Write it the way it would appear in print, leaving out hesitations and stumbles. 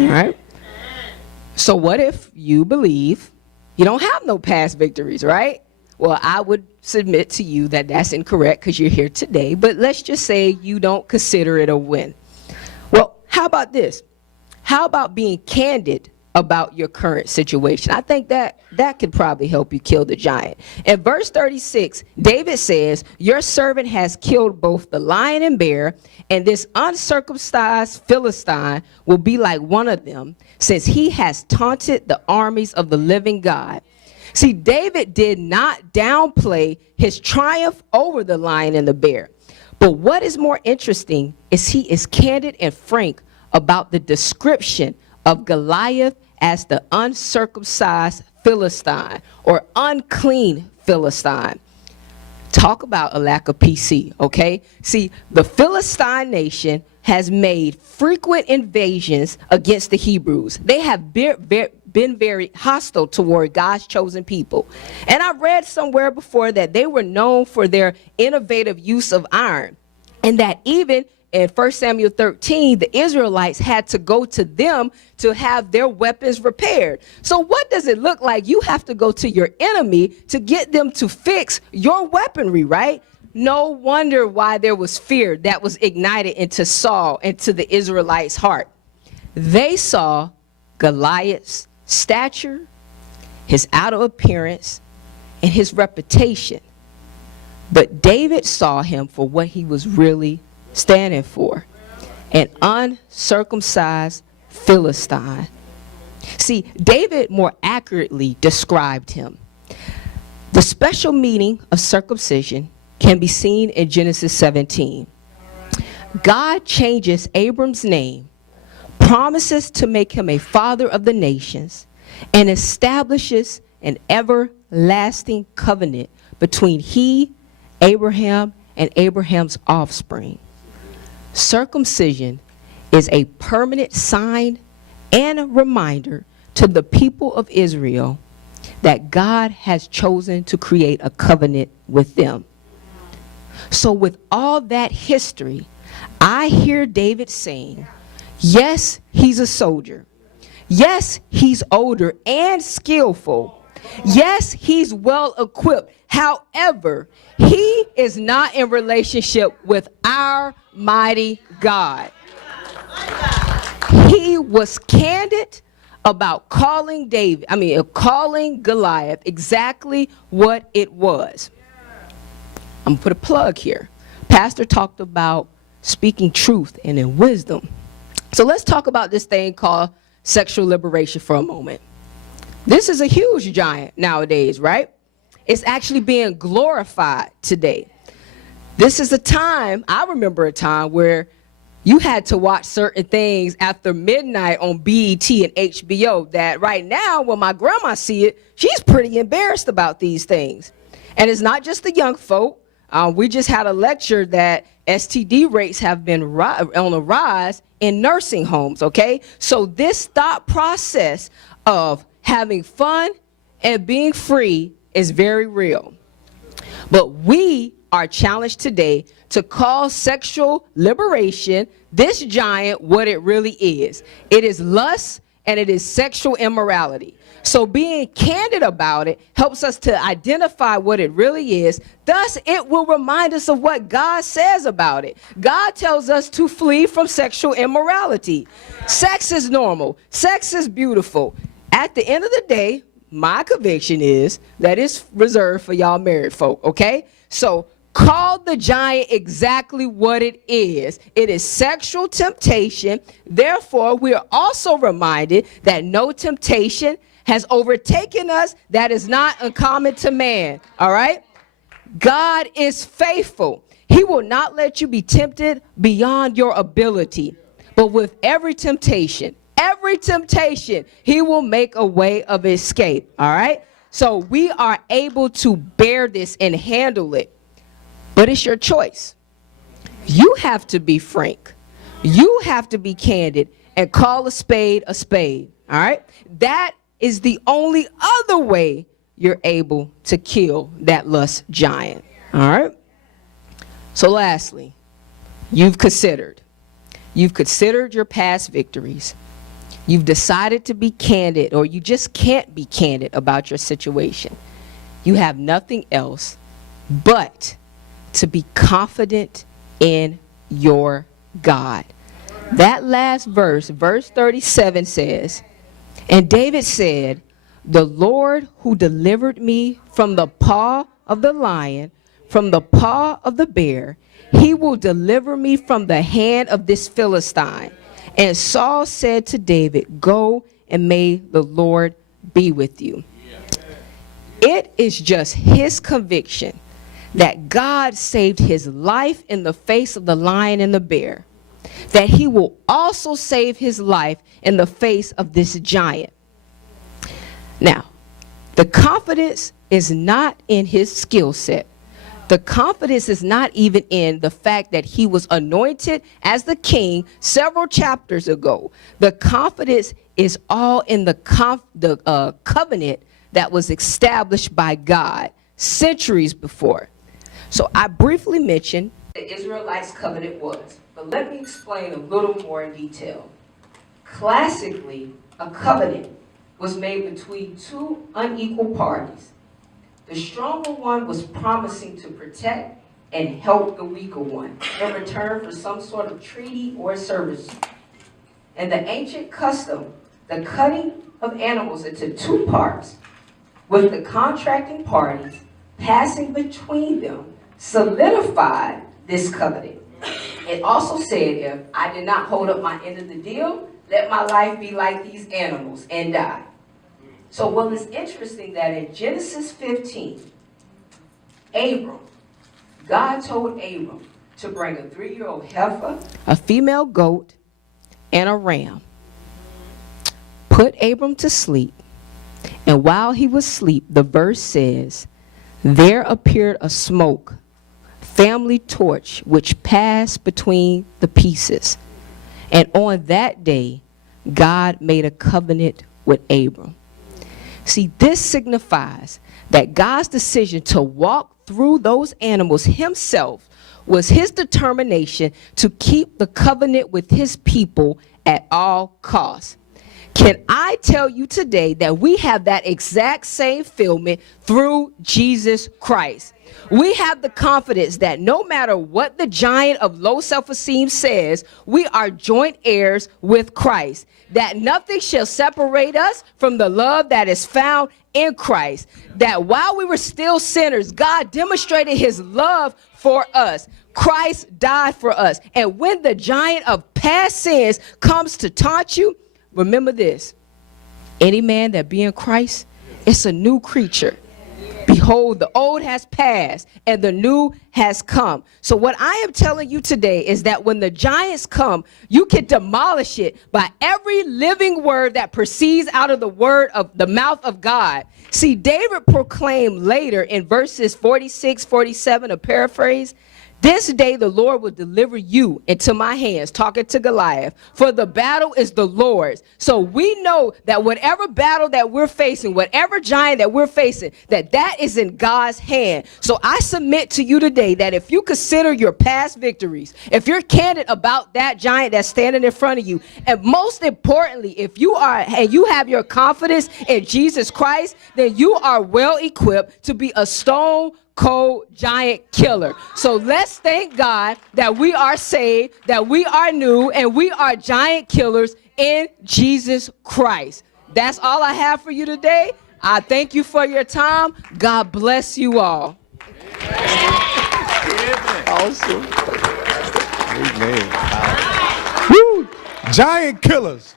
All right. So what if you believe you don't have no past victories, right? Well, I would submit to you that that's incorrect because you're here today. But let's just say you don't consider it a win. Well, how about this? How about being candid about your current situation? I think that could probably help you kill the giant. In verse 36, David says, your servant has killed both the lion and bear, and this uncircumcised Philistine will be like one of them, since he has taunted the armies of the living God. See, David did not downplay his triumph over the lion and the bear. But what is more interesting is he is candid and frank about the description of Goliath as the uncircumcised Philistine or unclean Philistine. Talk about a lack of PC, okay? See, the Philistine nation has made frequent invasions against the Hebrews. They have been very hostile toward God's chosen people. And I read somewhere before that they were known for their innovative use of iron, and that even in 1 Samuel 13, the Israelites had to go to them to have their weapons repaired. So what does it look like? You have to go to your enemy to get them to fix your weaponry, right? No wonder why there was fear that was ignited into Saul and to the Israelites' heart. They saw Goliath's stature, his outer appearance, and his reputation. But David saw him for what he was really standing for, an uncircumcised Philistine. See, David more accurately described him. The special meaning of circumcision can be seen in Genesis 17. God changes Abram's name, promises to make him a father of the nations, and establishes an everlasting covenant between he, Abraham, and Abraham's offspring. Circumcision is a permanent sign and a reminder to the people of Israel that God has chosen to create a covenant with them. So with all that history, I hear David saying, yes, he's a soldier. Yes, he's older and skillful. Yes, he's well equipped. However, he is not in relationship with our mighty God. He was candid about calling Goliath exactly what it was. I'm gonna put a plug here. Pastor talked about speaking truth and in wisdom. So let's talk about this thing called sexual liberation for a moment. This is a huge giant nowadays, right? It's actually being glorified today. This is a time, I remember a time where you had to watch certain things after midnight on BET and HBO that right now, when my grandma see it, she's pretty embarrassed about these things. And it's not just the young folk. We just had a lecture that STD rates have been on a rise in nursing homes, okay? So this thought process of having fun and being free is very real. But we are challenged today to call sexual liberation, this giant, what it really is. It is lust and it is sexual immorality. So being candid about it helps us to identify what it really is. Thus, it will remind us of what God says about it. God tells us to flee from sexual immorality. Sex is normal. Sex is beautiful. At the end of the day, my conviction is that it's reserved for y'all married folk, okay? So call the giant exactly what it is. It is sexual temptation. Therefore, we are also reminded that no temptation has overtaken us that is not uncommon to man, all right? God is faithful. He will not let you be tempted beyond your ability. But with every temptation, he will make a way of escape, all right? So we are able to bear this and handle it. But it's your choice. You have to be frank. You have to be candid and call a spade, all right? That is the only other way you're able to kill that lust giant, all right? So lastly, you've considered your past victories. You've decided to be candid, or you just can't be candid about your situation. You have nothing else but to be confident in your God. That last verse, verse 37 says, and David said, the Lord who delivered me from the paw of the lion, from the paw of the bear, he will deliver me from the hand of this Philistine. And Saul said to David, go, and may the Lord be with you. It is just his conviction that God saved his life in the face of the lion and the bear, that he will also save his life in the face of this giant. Now, the confidence is not in his skill set. The confidence is not even in the fact that he was anointed as the king several chapters ago. The confidence is all in the covenant that was established by God centuries before. So I briefly mentioned the Israelites' covenant was, but let me explain a little more in detail. Classically, a covenant was made between two unequal parties. The stronger one was promising to protect and help the weaker one in return for some sort of treaty or service. In the ancient custom, the cutting of animals into two parts, with the contracting parties passing between them, solidified this covenant. It also said, if I did not hold up my end of the deal, let my life be like these animals and die. So what is interesting that in Genesis 15, God told Abram to bring a 3-year-old heifer, a female goat, and a ram. Put Abram to sleep. And while he was asleep, the verse says, there appeared a smoke, family torch, which passed between the pieces. And on that day, God made a covenant with Abram. See, this signifies that God's decision to walk through those animals himself was his determination to keep the covenant with his people at all costs. Can I tell you today that we have that exact same fulfillment through Jesus Christ? We have the confidence that no matter what the giant of low self-esteem says, we are joint heirs with Christ, that nothing shall separate us from the love that is found in Christ, that while we were still sinners, God demonstrated his love for us. Christ died for us. And when the giant of past sins comes to taunt you, remember this: any man that be in Christ, it's a new creature. Behold, the old has passed and the new has come. So what I am telling you today is that when the giants come, you can demolish it by every living word that proceeds out of the word of the mouth of God. See, David proclaimed later in verses 46, 47, a paraphrase, this day the Lord will deliver you into my hands, talking to Goliath, for the battle is the Lord's. So we know that whatever battle that we're facing, whatever giant that we're facing, that is in God's hand. So I submit to you today that if you consider your past victories, if you're candid about that giant that's standing in front of you, and most importantly, if you are and you have your confidence in Jesus Christ, then you are well equipped to be a stone cold giant killer. So let's thank God that we are saved, that we are new, and we are giant killers in Jesus Christ. That's all I have for you today. I thank you for your time. God bless you all. Awesome. Amen. Woo! Giant killers.